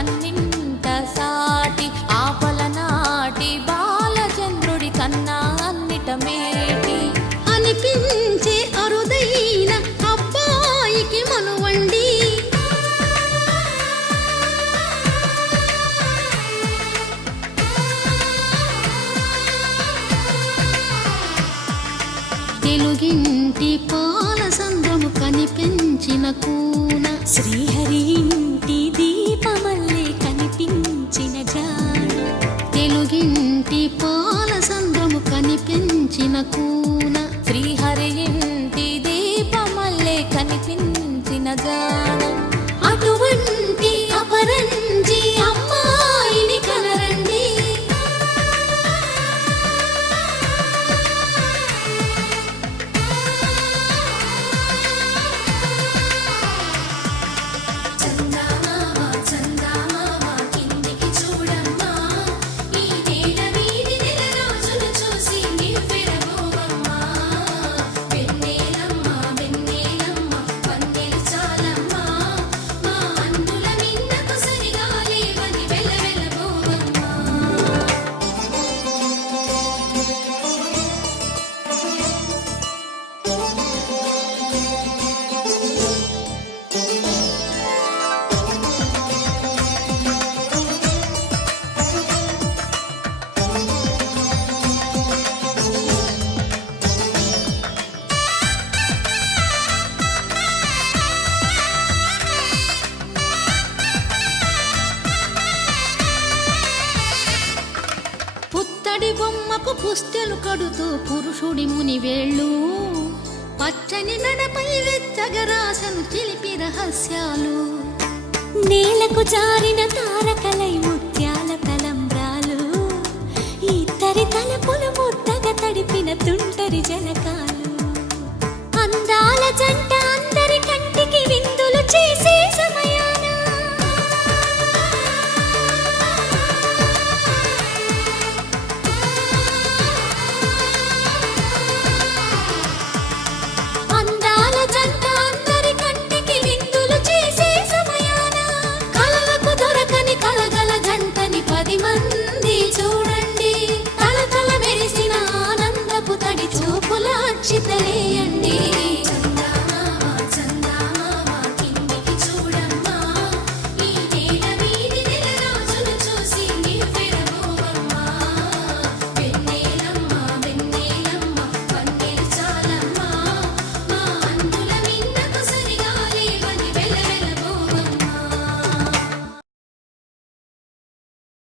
కన్నింట సాటి ఆపలనాటి బాలచంద్రుడి కన్నా అన్నిట మేటి అనిపించే అరుదైన అబ్బాయికి మనువండి తెలుగింటి పాల సంద్రము కనిపించిన కూన శ్రీహరి ఇంటి దీపమల్లే కనిపించిన జాడు తెలుగింటి పాల సంద్రము కనిపించిన కూన శ్రీహరి ఇంటి దీపమల్లే కనిపించిన జాడు అటువంటి అపరంజి అమ్మాయిని కనరండి చందమామ చందమామ కిందికి చూడమ్మా ఈ నేల వీధి నెల రోజులు చూసి నివ్వెరబోవమ్మా వెన్నెలమ్మ వెన్నెలమ్మ వన్నెలు చాలమ్మా మా అన్నుల మిన్నకు సరిగా లేవని వెలవెలబోవమ్మా పుత్తడి బొమ్మకు పుస్తెలు కడుతూ పురుషుడి ముని వేళ్ళు పచ్చని నడపై వెచ్చగరాసను చిలిపి రహస్యాలు నేలకు జారిన తారకలై ముత్యాల తలంబ్రాలు ఇద్దరి తలపులు ముద్దగా తడిపిన తుంటరి జలకాలు అందాల జంట